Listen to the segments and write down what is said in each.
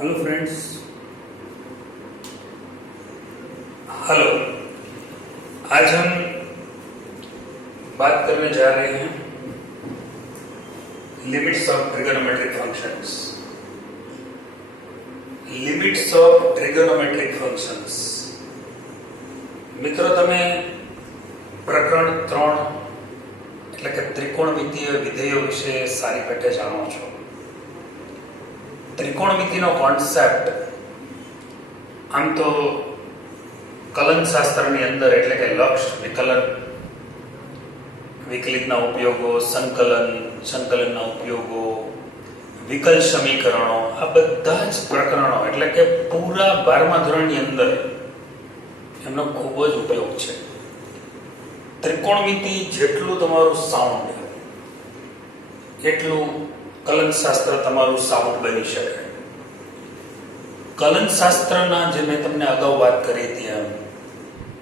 Hello friends. Hello. आज हम बात करने जा रहे हैं limits of trigonometric functions. Limits of trigonometric functions મિત્રો, તમે પ્રકરણ 3 એટલે કે ત્રિકોણમિતીય વિધેયો વિશે સારી રીતે જાણો છો. ત્રિકોણમિતિનો કોન્સેપ્ટ આમ તો કલન શાસ્ત્રની અંદર એટલે કે લક્ષ, વિકલન, વિકલિતના ઉપયોગો, સંકલનના ઉપયોગો, વિકલ સમીકરણો, આ બધા જ પ્રકરણો એટલે કે પૂરા 12મા ધોરણની અંદર એમનો ખૂબ જ ઉપયોગ છે. ત્રિકોણમિતિ જેટલું તમારું સાઉન્ડ એટલું કલન શાસ્ત્ર તમારું સાઉન્ડ બની શકે. કલન શાસ્ત્રના જે મેં તમને અગાઉ વાત કરી હતી એમ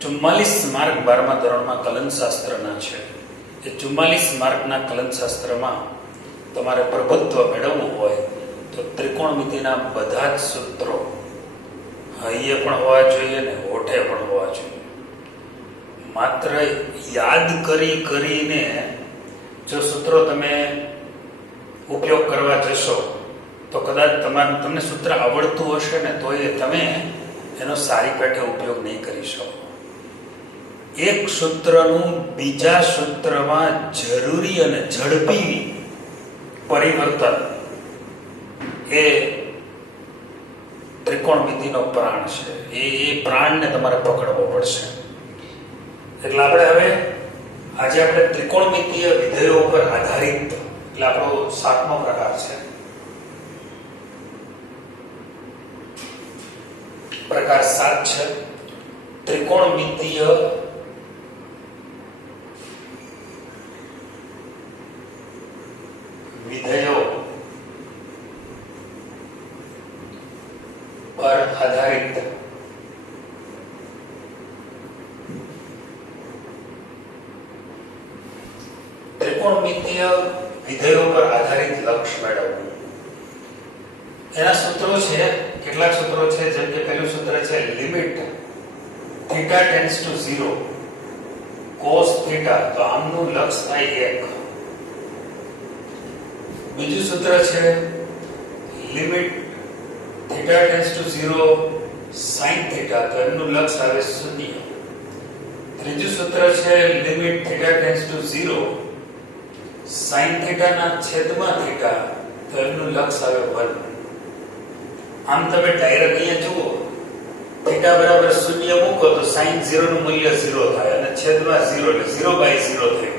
44 માર્ક 12મા ધોરણમાં કલન શાસ્ત્રના છે. એ 44 માર્કના કલન શાસ્ત્રમાં તમારે પ્રભુત્વ મેળવવું હોય તો ત્રિકોણમિતિના બધા જ સૂત્રો હૈયે પણ હોવા જોઈએ ને હોઠે પણ હોવા જોઈએ. માત્ર યાદ કરીને જો સૂત્રો તમે ઉપયોગ કરવા જશો તો કદાચ તમને સૂત્ર આવડતું હશે ને તો તમે એનો સારી પેઠે ઉપયોગ નહીં કરી શકો. એક સૂત્રનું બીજા સૂત્રમાં જરૂરી અને ઝડપી પરિવર્તન એ ત્રિકોણમિતિનો પ્રાણ છે. એ પ્રાણને તમારે પકડવો પડશે. એટલે આપણે આજે ત્રિકોણમિતીય વિધેયો પર આધારિત એટલે આપણો 7મો પ્રકાર છે. પ્રકાર 7 છે ત્રિકોણમિતીય વિધેયો પર આધારિત ત્રિકોણમિતીય વિધેયો પર આધારિત લક્ષ મેળવવું. એના સૂત્રો છે, કેટલાક સૂત્રો છે. જેમ કે પહેલું સૂત્ર છે limit theta tends to 0 cos theta, તો આમનું લક્ષ થાય 1. બીજું સૂત્ર છે limit theta tends to 0 sin theta, તો એમનું લક્ષ આવે 0. ત્રીજું સૂત્ર છે limit theta tends to 0 sin theta ના છેદમાં થીટા, તો એમનું લક્ષ આવે 1. આમ તમે ડાયરેક્ટ અહીંયા જુઓ થીટા બરાબર 0 મૂકો તો sin 0 નું મૂલ્ય 0 થાય અને છેદમાં 0 એટલે 0/0 થયું.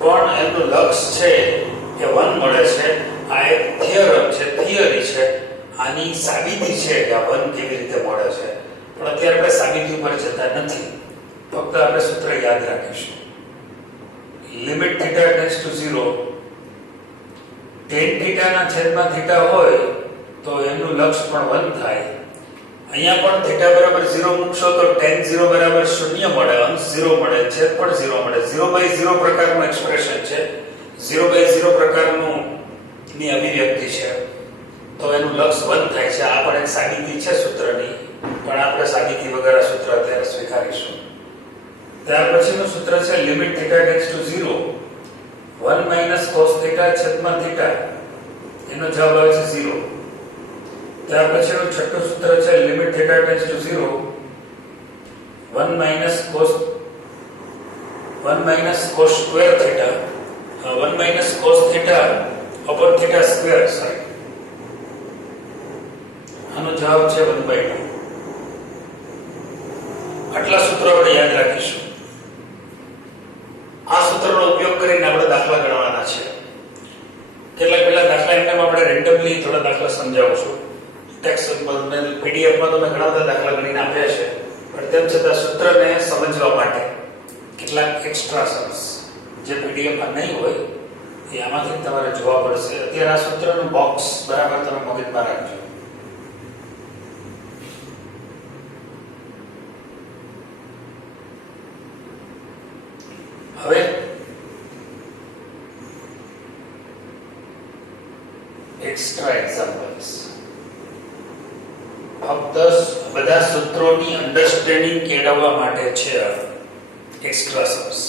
પણ એમનું લક્ષ છે કે 1 મળે છે. આ એક થિયરમ છે, થિયરી છે. આની સાબિતી છે કે આ 1 કેવી રીતે મળે છે. પણ અત્યારે આપણે સાબિતી ઉપર જતા નથી, ફક્ત આપણે સૂત્ર યાદ રાખીશું. Limit theta tends to 0 tan theta ના છેદમાં થીટા હોય તો એનું લક્ષ પણ 1 થાય. અહીંયા પણ થીટા બરાબર 0 મૂકશો તો tan 0 બરાબર 0 મળે, અંશ 0 મળે, છેદ પણ 0 મળે. 0/0 પ્રકારનું એક્સપ્રેશન છે, 0/0 પ્રકારનું ની અભિવ્યક્તિ છે. તો એનું લક્ષ 1 થાય છે. આ પણ એક સાબિતી છે સૂત્રની, પણ આપણે સાબિતી વગર આ સૂત્ર અત્યારે સ્વીકારીશું. ત્યાર પછીનું સૂત્ર છે limit theta tends to 0 1 cos theta છેદમાં થીટા, એનો જવાબ આવે છે 0. ત્યાર પછીનું છઠ્ઠું સૂત્ર છે limit theta tends to 0 1 cos square theta 1 cos theta upon theta square, sorry, આનો જવાબ છે 1/2. આટલા સૂત્રો આપણે યાદ રાખીશું. આ સૂત્રનો ઉપયોગ કરીને આપણે દાખલા ગણવાના છે. કેટલાક પહેલા દાખલા એમને આપણે રેન્ડમલી થોડા દાખલા સમજાવું છું. ટેક્સ્ટમાં પીડીએફમાં તો મેં ઘણા બધા દાખલા ગણીને આપ્યા છે, પણ તેમ છતાં સૂત્રને સમજવા માટે કેટલાક એક્સ્ટ્રા સમ્સ જે પીડીએફમાં નહીં હોય એ આમાંથી તમારે જોવા પડશે. અત્યારે આ સૂત્રનું બોક્સ બરાબર તમે મગજમાં રાખજો. હવે extra examples. ફક્ત બધા સૂત્રોની અન્ડરસ્ટેન્ડિંગ કેળવવા માટે છે એક્સ્ટ્રા સમ્સ.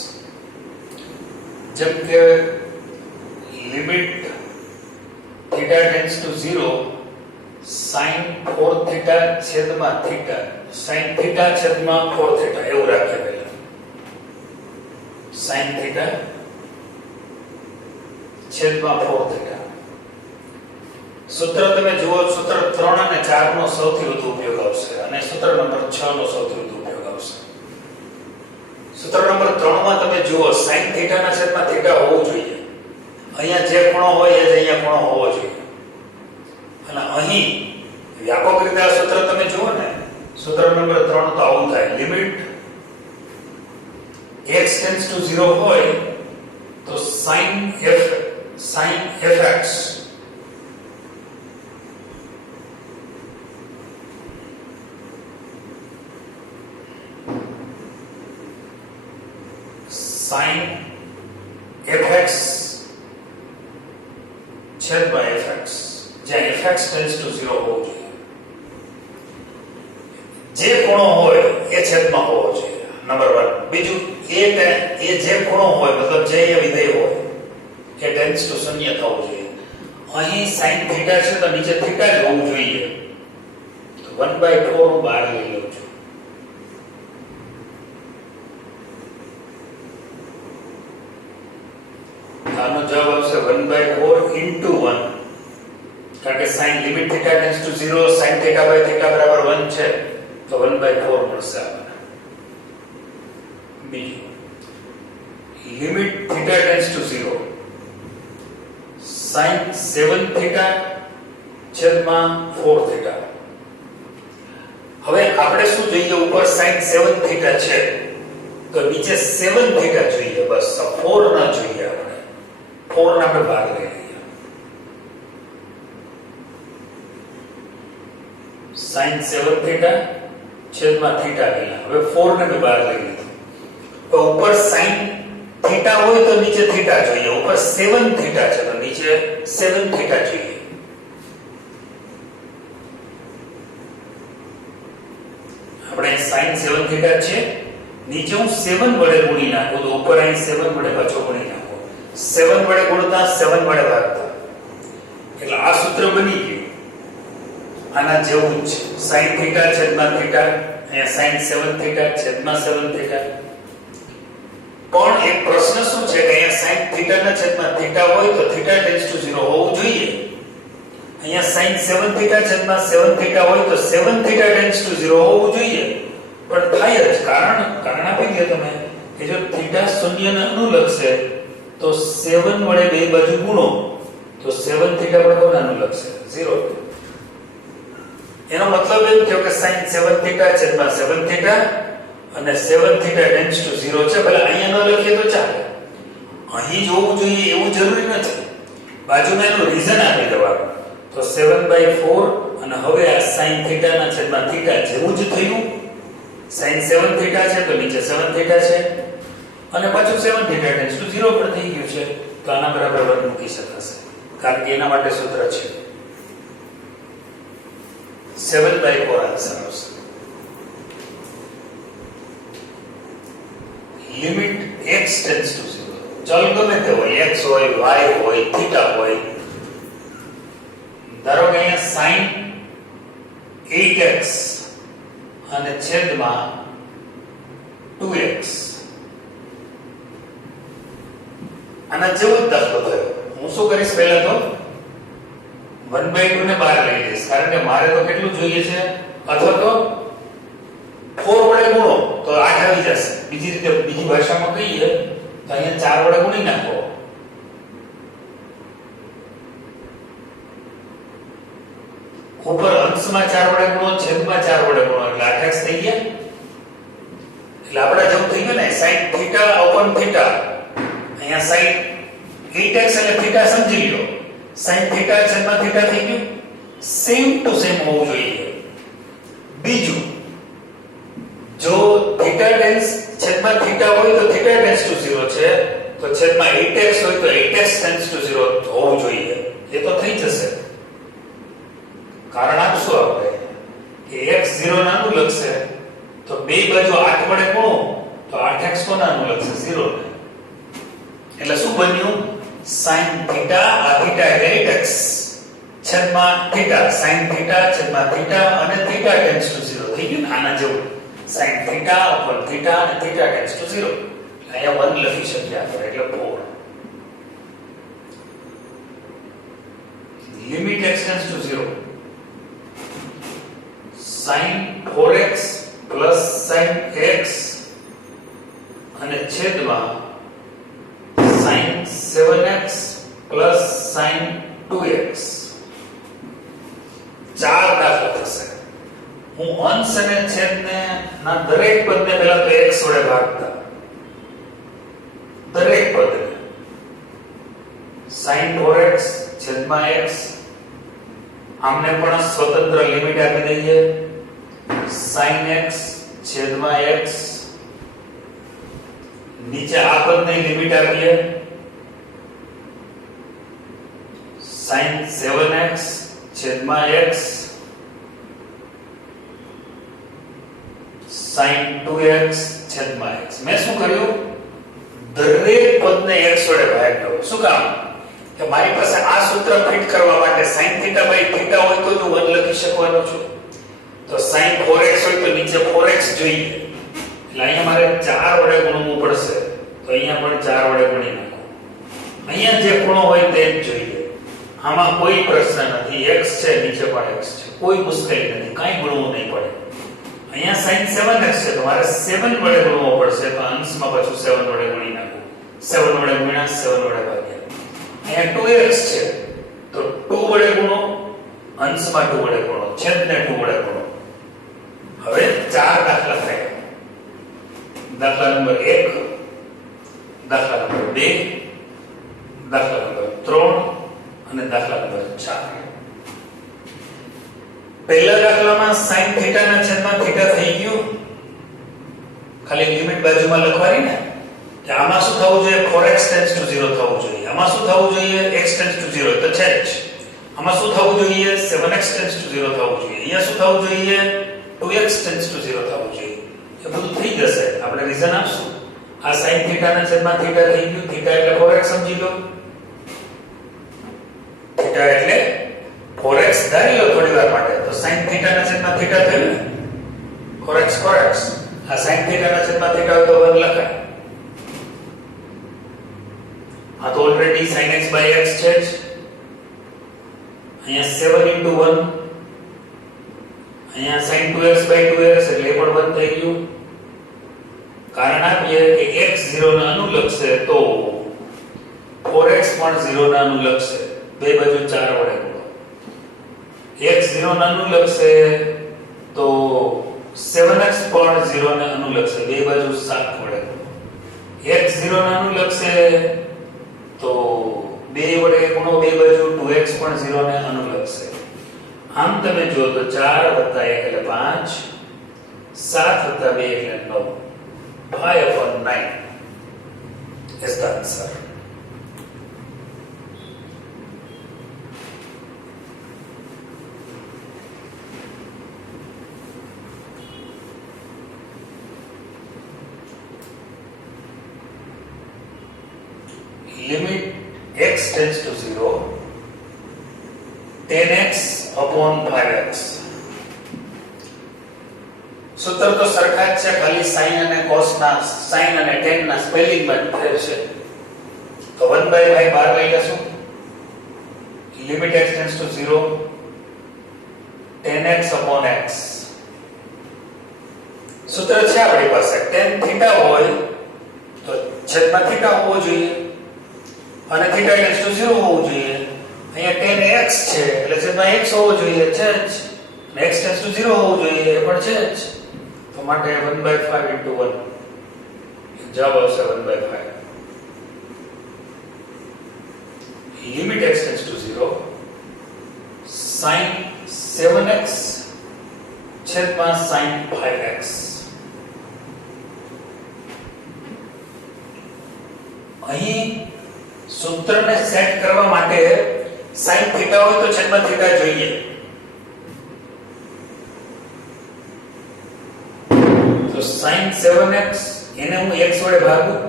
જેમ કે limit theta tends to 0 sin 4 theta છેદમાં થીટા sin થીટા છેદમાં 4 થીટા એવું રાખીએ પહેલા. sin થીટા છેદમાં 4 થીટા. સૂત્ર તમે જુઓ, સૂત્ર 3 અને 4 નો સૌથી વધુ ઉપયોગ આવશે અને સૂત્ર નંબર 6 નો સૌથી વધુ ઉપયોગ આવશે. સૂત્ર નંબર 3 માં તમે જુઓ sin થીટા ના છેદમાં થીટા હોવું જોઈએ. અહીંયા જે ખૂણો હોય એ જ અહીંયા ખૂણો હોવો જોઈએ. અને અહીં વ્યાપક રીતે આ સૂત્ર તમે જુઓ ને, સૂત્ર નંબર 3 તો આવું થાય. લિમિટ x ટેન્ડ્સ ટુ 0 હોય તો sin fx sin fx છેદમાં fx, જ્યાં fx ટેન્ડ્સ ટુ 0 હોવું જોઈએ. જે ખૂણો હોય એ છેદમાં હોવો જોઈએ, નંબર 1. બીજું એ જે ખૂણો હોય, મતલબ જે એ વિધેય હોય એ ટેન્ડ્સ ટુ 0 થવું જોઈએ. અહીં sin થીટા છે તો નીચે થીટા જ હોવું જોઈએ. તો 1/4 હું બહાર લઈ લઉં છું. આનો જવાબ આવશે 1/4 into 1. કારણ કે sin limit theta tends to 0 sin theta by theta બરાબર 1 છે, તો 1/4 મળશે આપણને. બીજું limit theta tends to 0 sin 7 theta છેદમાં 4 થીટા. હવે આપણે શું જોઈએ, ઉપર sin 7 થીટા છે તો નીચે 7 થીટા જોઈએ, બસ 4 ના જોઈએ. આપણે 4 ને આપણે બહાર લઈ લઈએ. sin 7 થીટા છેદમાં થીટા લઈએ. હવે 4 ને બહાર લઈ લીધું. તો ઉપર sin થીટા હોય તો નીચે થીટા જોઈએ. ઉપર 7 થીટા છે તો નીચે 7 થીટા જોઈએ. આપણે sin 7 થીટા છે, નીચે હું 7 વડે ગુણી નાખું તો ઉપર અહીં 7 વડે પાછો ગુણી નાખું. 7 વડે ગુણતા 7 વડે ભાગતા, એટલે આ સૂત્ર બની ગયું. આના જેવું જ sin થીટા છેદમાં થીટા, અહીંયા sin 7 થીટા છેદમાં 7 થીટા. પણ એક પ્રશ્ન શું છે કે અહીંયા sin થીટા ના છેદમાં થીટા હોય તો થીટા ટેન્ડ્સ ટુ 0 હોવું જોઈએ. અહીંયા sin 7 થીટા છેદમાં 7 થીટા હોય તો 7 થીટા ટેન્ડ્સ ટુ 0 હોવું જોઈએ. પણ થાય જ, કારણ આપી દે તમે કે જો થીટા 0 ને અનુલક્ષે તો 7 વડે બે બાજુ ગુણો તો 7 થીટા પર કોને અનુલક્ષે? 0. એનો મતલબ એમ થયો કે sin 7 થીટા છેદમાં 7 થીટા અને 7 થીટા ટેન્ડ્સ ટુ 0 છે. ભલે અહીંયા ન લખીએ તો ચાલે, અહીં જોવું જોઈએ એવું જરૂરી નથી. બાજુમાં એનું રીઝન આપી દેવાનું. તો 7/4 અને હવે આ sin થીટા ના છેદમાં થીટા જેવું જ થયું. sin 7 થીટા છે તો નીચે 7 થીટા છે અને પાછું 7 થીટા ટેન્ડ્સ ટુ 0 પર થઈ ગયું છે. તો આના બરાબર 1 મૂકી શકાશે, કારણ કે એના માટે સૂત્ર છે. 7/4 આન્સર આવશે. લિમિટ x ટેન્ડ્સ ટુ 0, ચલ ગમે તે હોય, x હોય, y હોય, થીટા હોય. ધારો કે અહીંયા sin 8x અને છેદમાં 2x. આના જેવો જ દાખલો થયો. હું શું કરીશ, પહેલા તો 1/2 ને બહાર લઈ લઈશ, કારણ કે મારે તો કેટલું જોઈએ છે, અથવા તો 4 વડે ગુણો તો 8 આવી જશે. બીજી ભાષામાં કહીએ તો અહીંયા 4 વડે ગુણી નાખો. ઉપર અંશમાં 4 વડે ગુણો, છેદમાં 4 વડે ગુણો એટલે 8x થઈ ગયા. એટલે આપણે જેવું થઈ ગયું ને sin થીટા upon થીટા, અહીંયા sin 8x એટલે થીટા સમજી લો, sin થીટા છેદમાં થીટા થઈ ગયું. સેમ ટુ સેમ હોવું જોઈએ. બીજું, જો થીટા ટેન્ડ્સ છેદમાં થીટા હોય તો થીટા ટેન્ડ્સ ટુ 0 છે, તો છેદમાં 8x હોય તો 8x ટેન્ડ્સ ટુ 0 હોવું જોઈએ. એ તો થઈ જશે. કારણ આપશું આપણે. કે x 0 નાનું લખશે તો બે બાજુ 8 વડે ગુણો તો 8x કો નાનું લખશે 0 ને એટલે શું બન્યું sin થીટા આ થીટા એટલે 8x છેદમાં થીટા sin થીટા છેદમાં થીટા અને થીટા ટેન્ડ્સ ટુ 0 થઈ ગયું ને આના જેવું sin થીટા upon થીટા અને થીટા ટેન્ડ્સ ટુ 0 અહીંયા 1 લખી શકીએ આપણે એટલે 4 limit x tends to 0 sin 4x plus sin x અને છેદમાં sin 7x plus sin 2x ચાર દાખલા થશે હું અંશ અને છેદને ના દરેક પદને પહેલા તો x વડે ભાગતા દરેક પદને sin 4x છેદમાં x આમને પણ સ્વતંત્ર લિમિટ આપી દઈએ sin x છેદમાં x નીચે આ પદની લિમિટ આપીએ sin 7x છેદમાં x sin 2x છેદમાં x મેં શું કર્યું દરેક પદને x વડે ભાગ દો શું કામ કે મારી પાસે આ સૂત્ર ફિટ કરવા માટે sin થીટા બાય થીટા હોય તો હું 1 લખી શકવાનો છું તો sin 4x હોય તો નીચે 4x જોઈએ એટલે અહીંયા મારે 4 વડે ગુણવું પડશે તો અહીંયા પણ 4 વડે ગુણી નાખો અહીંયા જે ખૂણો હોય તે જ જોઈએ આમાં કોઈ પ્રશ્ન નથી x છે નીચે પણ x છે કોઈ મુશ્કેલી નથી કાઈ ગુણવું નહીં પડે અહીંયા sin 7x છે તો મારે 7 વડે ગુણવો પડશે તો અંશમાં પાછું 7 વડે ગુણી નાખો 7 વડે ગુણ્યા 7 વડે ભાગ્યા અહીંયા 2x છે તો 2 વડે ગુણો અંશમાં 2 વડે ગુણો છેદને 2 વડે ગુણો હવે ચાર દાખલા થયા દાખલા નંબર 1 દાખલા નંબર 2 દાખલા નંબર 3 અને દાખલા નંબર 4 પહેલા દાખલામાં sin થીટા ના છેદમાં થીટા થઈ ગયું ખાલી લિમિટ બાજુમાં લખવાની ને કે આમાં શું થવું જોઈએ 4x ટેન્ડ્સ ટુ 0 થવું જોઈએ આમાં શું થવું જોઈએ x ટેન્ડ્સ ટુ 0 તો છે જ આમાં શું થવું જોઈએ 7x ટેન્ડ્સ ટુ 0 થવું જોઈએ અહીંયા શું થવું જોઈએ 2x ટેન્ડ્સ ટુ 0 થવું જોઈએ એ બધું થઈ જશે આપણે રીઝન આપશું આ sin થીટા ના છેદમાં થીટા થઈ ગયું થીટા એટલે 4x સમજી લો થીટા એટલે 4x ધારી લો થોડી વાર માટે તો sin થીટા ના છેદમાં થીટા થયું ને 4x આ sin થીટા ના છેદમાં થીટા હોય તો 1 લખાય આ તો already sin x by x છે જ અહીંયા 7 into 1 અહીંયા sin 2x by 2x એટલે એ પણ 1 થઈ ગયું કારણ આપીએ કે x 0 ના અનુલક્ષે તો 4x પણ 0 ના અનુલક્ષે બે બાજુ 4 વડે ગુણો x 0 ના અનુલક્ષે તો 7x પણ 0 ને અનુલક્ષે બે બાજુ 7 વડે ગુણો x 0 ના અનુલક્ષે તો 2 વડે ગુણો બે બાજુ 2x પણ 0 ને અનુલક્ષે આમ તમે જો તો 4 + 1 એટલે 5 7 + 2 એટલે 9 5/9 is the answer. Limit x tends to 0 10x upon 5x સૂત્ર તો સરખા જ છે ખાલી sin અને cos ના sin અને tan ના સ્પેલિંગ માં ફેર છે તો 1/5 બહાર લઈ લેશું limit x tends to 0 10x upon x સૂત્ર છે આપણી પાસે tan થીટા હોય તો છેદમાં થીટા હોવો જોઈએ અને થીટા tends to 0 હોવું જોઈએ અહીંયા tan x છે એટલે છેદમાં x હોવો જોઈએ છે જ અને x tends to 0 હોવું જોઈએ એ પણ છે જ તો માટે 1/5 into 1 જવાબ આવશે 1/5 limit x tends to 0 sin 7x છેદમાં sin 5x અહીં સૂત્રને સેટ કરવા માટે sin થીટા હોય તો છેદમાં થીટા જોઈએ તો sin 7x એને હું x વડે ભાગું,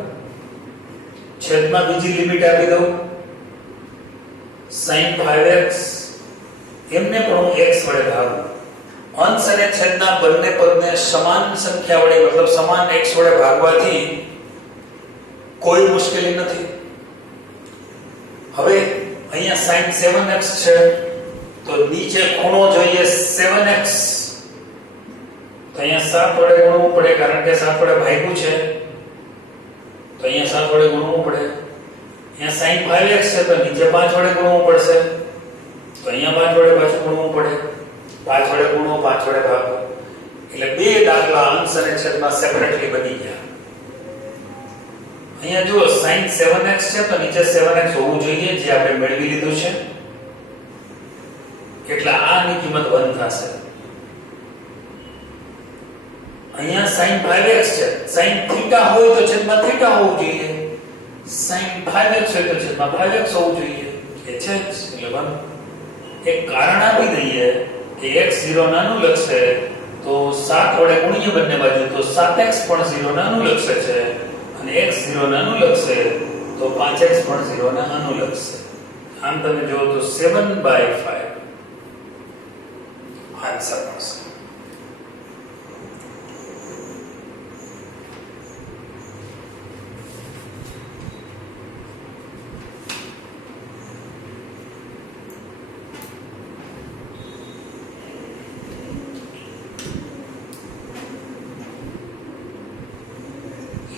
છેદમાં બીજી લિમિટ આપી દઉં, sin 5x એમને પણ હું x વડે ભાગું. અંશ અને છેદના બંને પદને સમાન સંખ્યા વડે મતલબ સમાન x વડે ભાગવાથી કોઈ મુશ્કેલી નથી. હવે અહીંયા sin 7x છે તો નીચે ખૂણો જોઈએ 7x, તો અહીંયા 7 વડે ગુણવું પડે કારણ કે 7 વડે ભાગ્યું છે, તો અહીંયા 7 વડે ગુણવું પડે. અહીંયા sin 5x છે તો નીચે 5 વડે ગુણવું પડશે, તો અહીંયા 5 વડે પાછું ગુણવું પડે. 5 વડે ગુણો, 5 વડે ભાગો, એટલે બે દાખલા અંશ અને છેદમાં સેપરેટલી બની ગયા. અહીંયા જુઓ sin 7x છે તો નીચે 7x હોવું જોઈએ જે આપણે મેળવી લીધું છે, એટલે આની કિંમત 1 થશે. અહીંયા sin 5x છે, sin θ હોય તો છેદમાં θ હોવું જોઈએ, sin 5x હોય તો છેદમાં 5x હોવું જોઈએ, એ છે એટલે 1. એક કારણ આપી દઈએ કે x 0 નાનું લખશે તો 7 વડે ગુણીએ બંને બાજુ તો 7x પણ 0 નાનું લખશે છે, અને x 0 નાનું લખશે તો 5x પણ 0 નાનું લખશે. આમ તમે જો તો 7/5 આન્સર મળશે.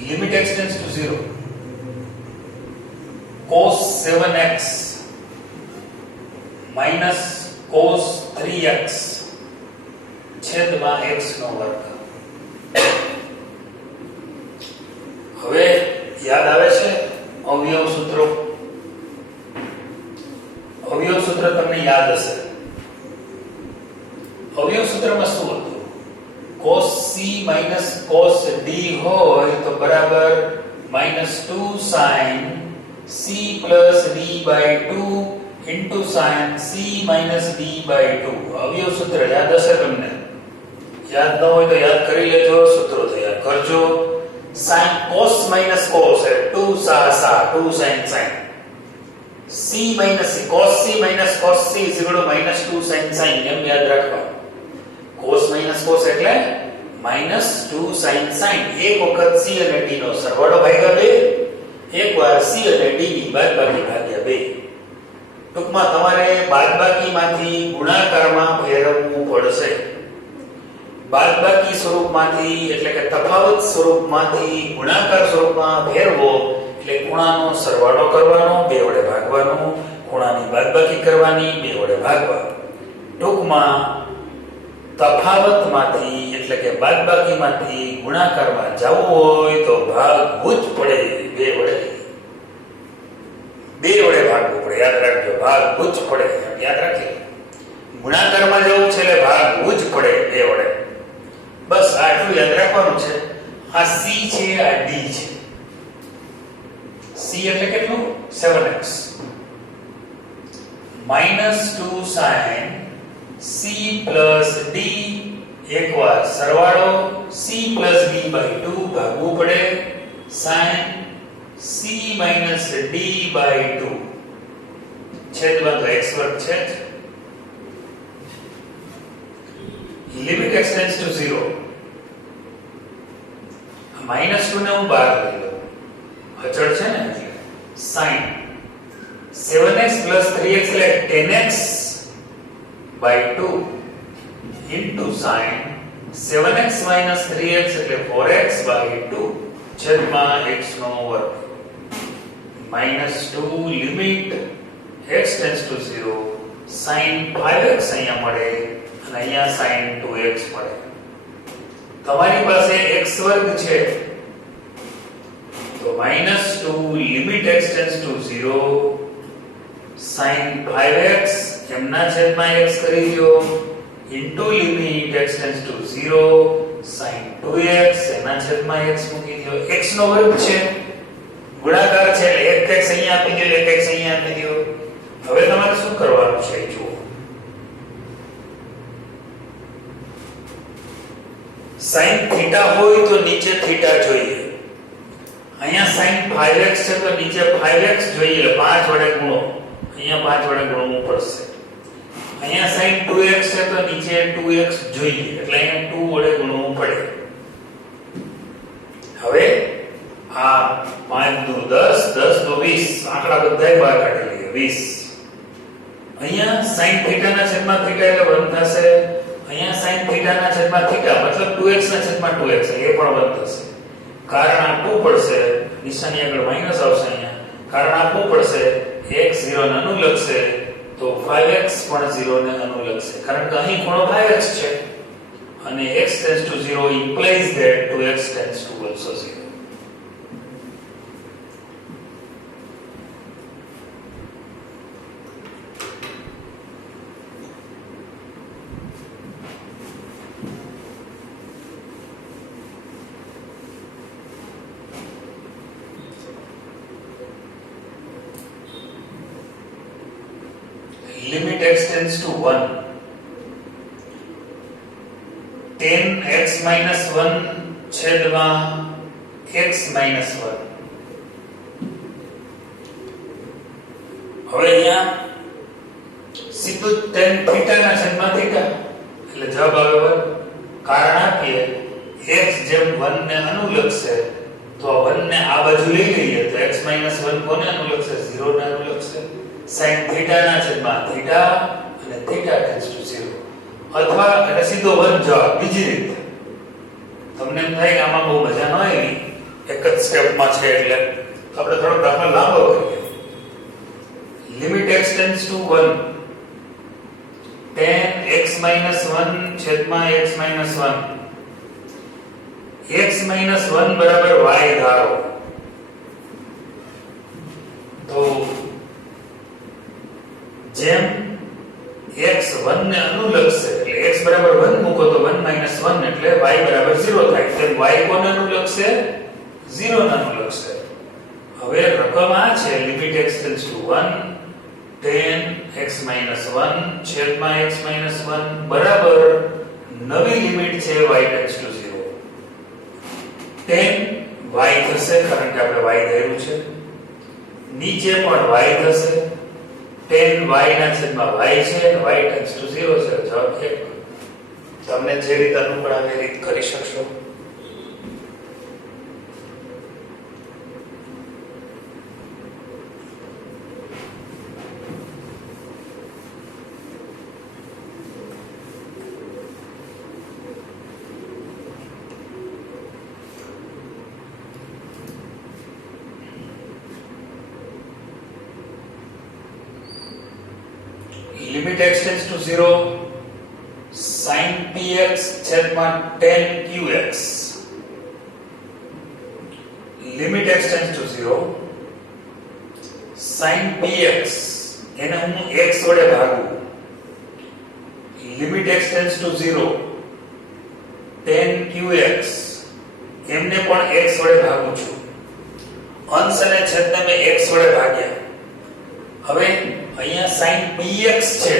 Limit x tends to 0. Cos 7x minus cos 3x છેદમાં x નો વર્ગ. હવે યાદ આવે છે અવયવ સૂત્રો? અવયવ સૂત્ર તમને યાદ હશે. અવયવ સૂત્રમાં શું હતું? cos c minus cos d હોય તો બરાબર -2 sin c plus d by 2 into sin c minus d by 2. અવયવ સૂત્ર યાદ હશે તમને? યાદ ન હોય તો યાદ કરી લેજો, સૂત્રો તૈયાર કરજો. sin cos minus cos है 2 sin sin c minus c cos c minus cos c is equal to -2 sin એમ યાદ રાખવા. cos minus cos એટલે -2 sin એક વખત c અને d નો સરવાળો ભાગ્યા 2, એકવાર c અને d ની બાદબાકી ભાગ્યા 2. ટૂંકમાં તમારે બાદબાકીમાંથી ગુણાકારમાં ફેરવવું પડશે. બાદબાકી સ્વરૂપમાંથી એટલે કે તફાવત સ્વરૂપમાંથી ગુણાકાર સ્વરૂપમાં ફેરવો એટલે ખૂણાનો સરવાળો કરવાનો, 2 વડે ભાગવાનો, ખૂણાની બાદબાકી કરવાની, 2 વડે ભાગવા. ટૂંકમાં તફાવતમાંથી એટલે કે બાદબાકીમાંથી ગુણાકારમાં જવું હોય તો ભાગવું જ પડે, 2 વડે ભાગવું પડે. યાદ રાખજો, ભાગવું જ પડે, યાદ રાખજો. ગુણાકારમાં જવું છે એટલે ભાગવું જ પડે 2 વડે. બસ આટલું યાદ રાખવાનું છે. આ c છે, આ d છે. c એટલે કેટલું? 7x -2 sin c plus d એકવાર સરવાળો c plus d by 2 ભાગવું પડે sin c minus d by 2 છેદમાં તો x વર્ગ છે. Limit x tends to 0. -2 ને હું બહાર લઈ લઉં, અચળ છે ને, એટલે sin 7x plus 3x એટલે 10x by 2 into sin 7x minus 3x એટલે 4x by 2 છેદમાં x નો વર્ગ. -2 limit x tends to 0 sin 5x અહીંયા મળે અને અહીંયા sin 2x મળે. તમારી પાસે x વર્ગ છે તો -2 limit x tends to 0 sin 5x એમના છેદમાં x કરી દો into limit x tends to 0 sin 2x એના છેદમાં x મૂકી દો. x નો વર્ગ છે, ગુણાકાર છે એટલે 1x અહીંયા આપી દો, 1x અહીંયા આપી દો. હવે તમારે શું કરવાનું છે જુઓ. sin થીટા હોય તો નીચે થીટા જોઈએ. અહીંયા sin 5x છે તો નીચે 5x જોઈએ, 5 વડે ગુણો. અહીંયા 5 વડે ગુણવું પડશે. અહીંયા sin 2x છે તો નીચે 2x જોઈએ, એટલે અહીંયા 2 વડે ગુણવું પડે. હવે આ 5 દુ 10, 10 દુ 20, આંકડા બધાય બહાર કાઢી લઈએ. 20. અહીંયા sin થીટા ના છેદમાં થીટા એટલે 1 થશે. અહીંયા sin થીટા ના છેદમાં થીટા મતલબ 2x ના છેદમાં 2x એ પણ 1 થશે. કારણ આપવું પડશે, નિશાની આગળ માઈનસ આવશે અહીંયા. કારણ આપવું પડશે x 0 ને અનુલક્ષે તો 5x પણ 0 ને અનુલક્ષે. કારણ કે અહીં ખૂણો 5x છે અને x tends to 0 implies that 2x tends to also 0. Limit x tends to 1, tan x minus 1 છેદમાં x minus 1. હવે અહીંયા સીધું tan થીટા ના છેદમાં થીટા એટલે જવાબ આવે 1. કારણ આપીએ x જેમ 1 ને અનુલક્ષે તો 1 ને આ બાજુ લઈ લઈએ તો x minus 1 કોને અનુલક્ષે? 0 ને અનુલક્ષે. sin થીટા ના છેદમાં થીટા અને થીટા tends to 0. અથવા એટલે સીધો 1 જવાબ. બીજી રીતે તમને એમ થાય કે આમાં બહુ મજા ન આવી, એક જ સ્ટેપમાં છે એટલે આપણે થોડો દાખલો લાંબો કરીએ. Limit x tends to 1, tan x minus 1 છેદમાં x minus 1. x minus 1 બરાબર y ધારો તો જેમ x 1 ને અનુલક્ષે એટલે x બરાબર 1 મૂકો તો 1 minus 1 એટલે y બરાબર 0 થાય. તેમ y કોને અનુલક્ષે? 0 ને અનુલક્ષે. હવે રકમ આ છે limit x tends to 1 tan x minus 1 છેદમાં x minus 1 બરાબર નવી લિમિટ છે y tends to 0. tan y થશે કારણ કે આપણે y ધાર્યું છે. નીચે પણ y થશે. tan y ના છેદમાં y છે અને y tends to 0 છે. જવાબ 1. તમને જે રીત અનુકૂળ આવે એ રીત કરી શકશો. Limit x tends to 0 sin px છેદમાં tan qx. Limit x tends to 0 sin px એને હું x વડે ભાગું. Limit x tends to 0 tan qx એમને પણ x વડે ભાગું છું. અંશ અને છેદને મેં x વડે ભાગ્યા. હવે અહીંયા sin px છે.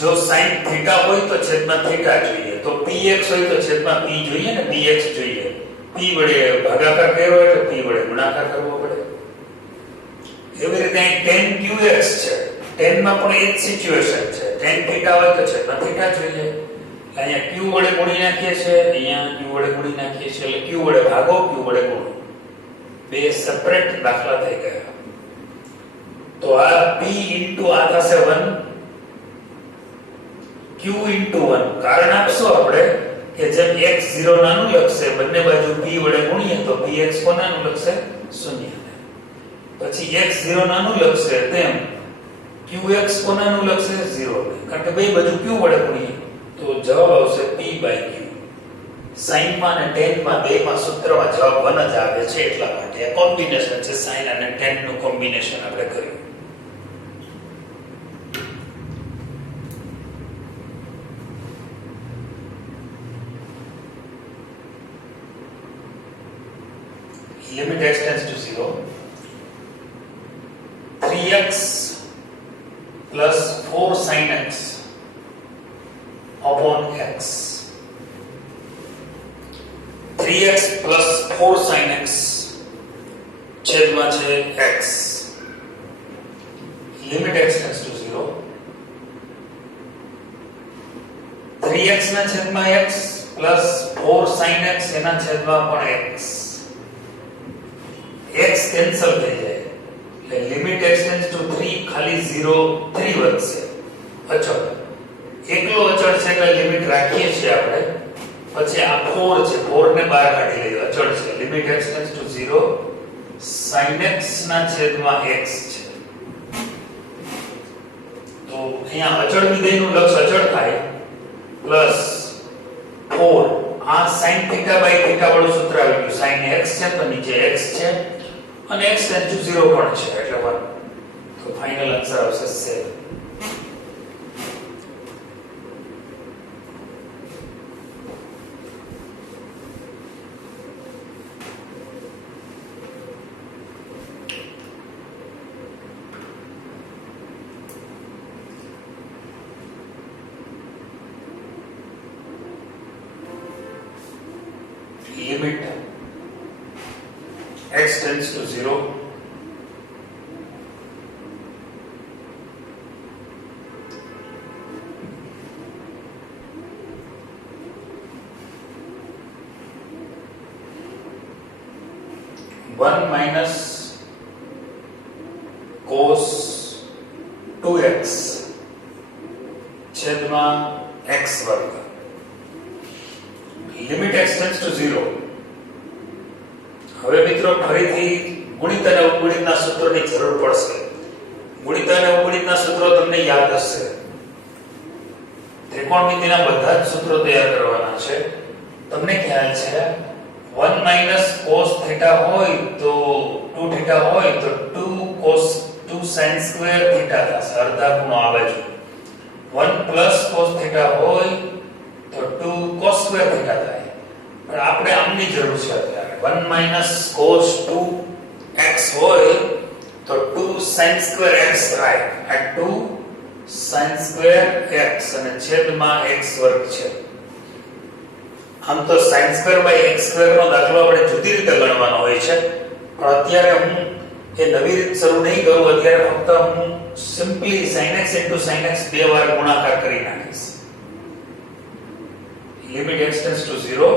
જો sin થીટા હોય તો છેદમાં થીટા જોઈએ, તો px હોય તો છેદમાં p જોઈએ ને px જોઈએ. p વડે ભાગાકાર કર્યો એટલે p વડે ગુણાકાર કરવો પડે. એવી રીતે અહીં tan qx છે. tan માં પણ એ જ સિચ્યુએશન છે. tan થીટા હોય તો છેદમાં થીટા જોઈએ. અહીંયા q વડે ગુણી નાખીએ છે, અહીંયા q વડે ગુણી નાખીએ છે એટલે q વડે ભાગો, q વડે ગુણો. બે સેપરેટ દાખલા થઈ ગયા. તો આ p into આ થશે 1, q into 1. કારણ આપશો આપણે કે જેમ x 0 ને અનુલક્ષે બંને બાજુ p વડે ગુણીએ તો px કોને અનુલક્ષે? 0 ને. પછી x 0 ને અનુલક્ષે તેમ qx કોને અનુલક્ષે? 0 ને. કારણ કે બે બાજુ q વડે ગુણીએ તો જવાબ આવશે p/q. sin માં અને tan માં બેમાં સૂત્રમાં જવાબ 1 જ આવે છે. એટલા માટે આ કોમ્બિનેશન છે. sin અને tan નું કોમ્બિનેશન આપણે કર્યું. limit x tends to 0 3x plus 4 sin x upon x. 3x plus 4 sin x છેદમાં છે x. Limit x tends to 0. 3x ના છેદમાં x plus 4 sin x એના છેદમાં પણ x. x કેન્સલ થઈ જાય એટલે લિમિટ x tends to 3 ખાલી 0 3 વધશે. અચળ એકલો અચળ છે એટલે લિમિટ રાખીએ છીએ આપણે. પછી આ 4 છે, 4 ને બહાર કાઢી લઈએ, અચળ છે. Limit x tends to 0 sin x ના છેદમાં x છે. તો અહીંયા અચળ વિધેયનું લક્ષ અચળ થાય પ્લસ 4 આ sin θ by θ વાળું સૂત્ર આવી ગયું. sin x છે તો નીચે x છે અને x tends to 0 પણ છે એટલે 1. તો ફાઇનલ આન્સર આવશે 7. Limit x tends to 0 1 minus cos 2x છેદમાં x વર્ગ. Limit x tends to 0. હવે મિત્રો ફરીથી ગુણિત અને અવગુણિતના સૂત્રોની જરૂર પડશે. ગુણિત અને અવગુણિતના સૂત્રો તમને યાદ હશે. ત્રિકોણમિતિના બધા જ સૂત્રો તૈયાર કરવાના છે. તમને ખ્યાલ છે 1 minus cos θ હોય તો 2 θ હોય તો 2 cos 2 sin square θ થશે. અડધા ગુણો આવે છે. 1 plus cos θ હોય તો 2 cos square θ થાય. પણ આપણે આમની જરૂર છે અત્યારે. 1 minus cos 2x હોય તો 2 sin square x થાય. આ 2 sin square x અને છેદમાં x વર્ગ છે. આમ તો sin square by x square નો દાખલો આપણે જુદી રીતે ગણવાનો હોય છે, પણ અત્યારે હું એ નવી રીત શરૂ નહીં કરું. અત્યારે ફક્ત હું simply sin x * sin x બે વાર ગુણાકાર કરી નાખીશ. લિમિટ x tends to 0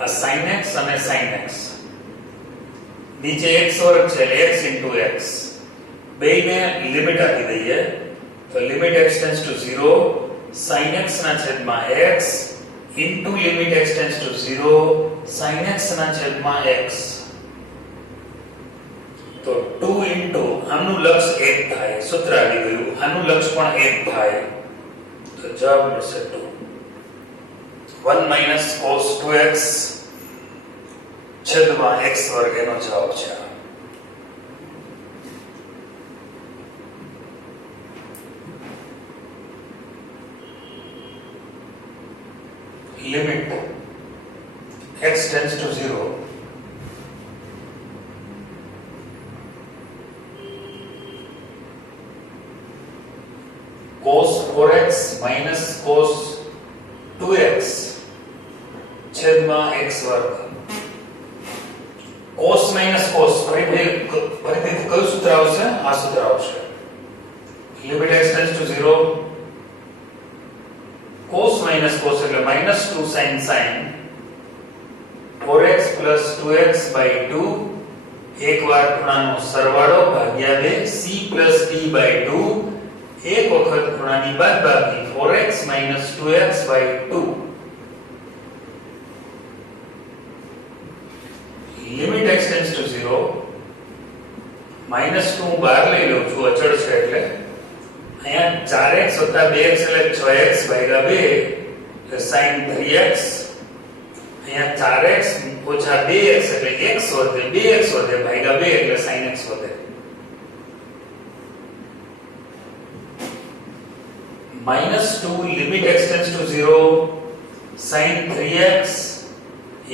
આ sin x અને sin x. નીચે x વર્ગ છે એટલે x * x. બેયને લિમિટ આપી દઈએ તો limit x tends to 0 sin x ના છેદમાં x into limit x tends to 0 sin x ના છેદમાં x. તો 2 into આનું લક્ષ 1 થાય. સૂત્ર આવી ગયું. આનું લક્ષ પણ 1 થાય. તો જવાબ મળશે 2. 1 minus cos 2x છેદમાં x વર્ગ એનો જવાબ છે. Limit x tends to 0 cos 4x minus cos 2x છેદમાં x વર્ગ. cos minus cos ફરીથી કયું સૂત્ર આવશે? આ સૂત્ર આવશે. Limit x tends to 0 cos minus cos એટલે -2 sin 4x plus 2x by 2 એક વાર ખૂણાનો સરવાળો ભાગ્યા 2 c plus d by 2 એક વખત ખૂણાની બાદબાકી 4x minus 2x by 2. Limit x tends to 0 -2 બહાર લઈ લઉં છું, અચળ છે એટલે અહીંયા 4x + 2x એટલે 6x ભાગ્યા 2 એટલે sin 3x. અહીંયા 4x - 2x એટલે x વધે, 2x વધે ભાગ્યા 2 એટલે sin x વધે. -2 limit x tends to 0 sin 3x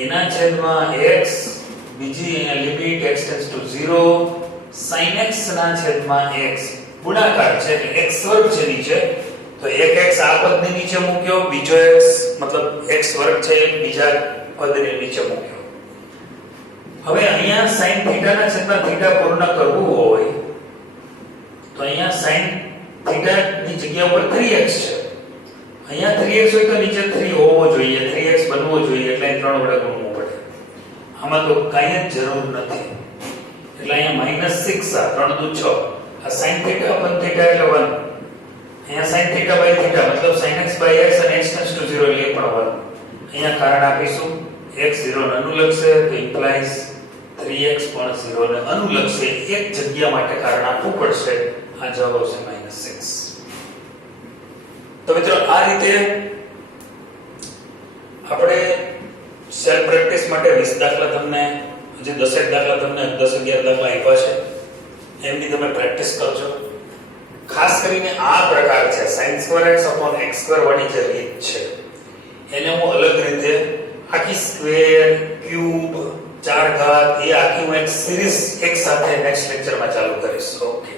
એના છેદમાં x. બીજી અહીંયા limit x tends to 0 sin x ના છેદમાં x. ગુણાકાર છે એટલે x વર્ગ છે નીચે, તો એક x આ પદની નીચે મૂક્યો, બીજો x મતલબ x વર્ગ છે બીજા પદની નીચે મૂક્યો. હવે અહીંયા sin થીટા ના છેદમાં થીટા પૂર્ણ કરવું હોય તો અહીંયા sin થીટા ની જગ્યા ઉપર 3x છે. અહીંયા 3x હોય તો નીચે 3 હોવો જોઈએ, 3x બનવો જોઈએ, એટલે 3 વડે ગુણવું પડે. આમાં તો કાંઈ જ જરૂર નથી, એટલે અહીંયા -6 આ 3 દુ 6. આ sin થીટા upon થીટા એટલે 1. અહીંયા sin થીટા બાય થીટા મતલબ sin x બાય x અને x → 0 એટલે પણ 1. અહીંયા કારણ આપીશું x 0 ને અનુલક્ષે તો ઇમ્પ્લાઇઝ 3x પણ 0 ને અનુલક્ષે એક જગ્યા માટે કારણ આપવું પડશે. આ જવાબ આવશે -6. તો મિત્રો આ રીતે આપણે સેલ્ફ પ્રેક્ટિસ માટે 20 દાખલા તમને, હજી 10 દાખલા તમને 10-11 દાખલા આપ્યા છે, એમની તમે પ્રેક્ટિસ કરજો. ખાસ કરીને આ પ્રકાર છે sin2x x² વાળી જે રીત છે એને હું અલગ રીતે આખી સ્ક્વેર, ક્યુબ, 4 ઘાત એ આખી હું એક સિરીઝ એક સાથે નેક્સ્ટ લેક્ચરમાં ચાલુ કરીશ. ઓકે.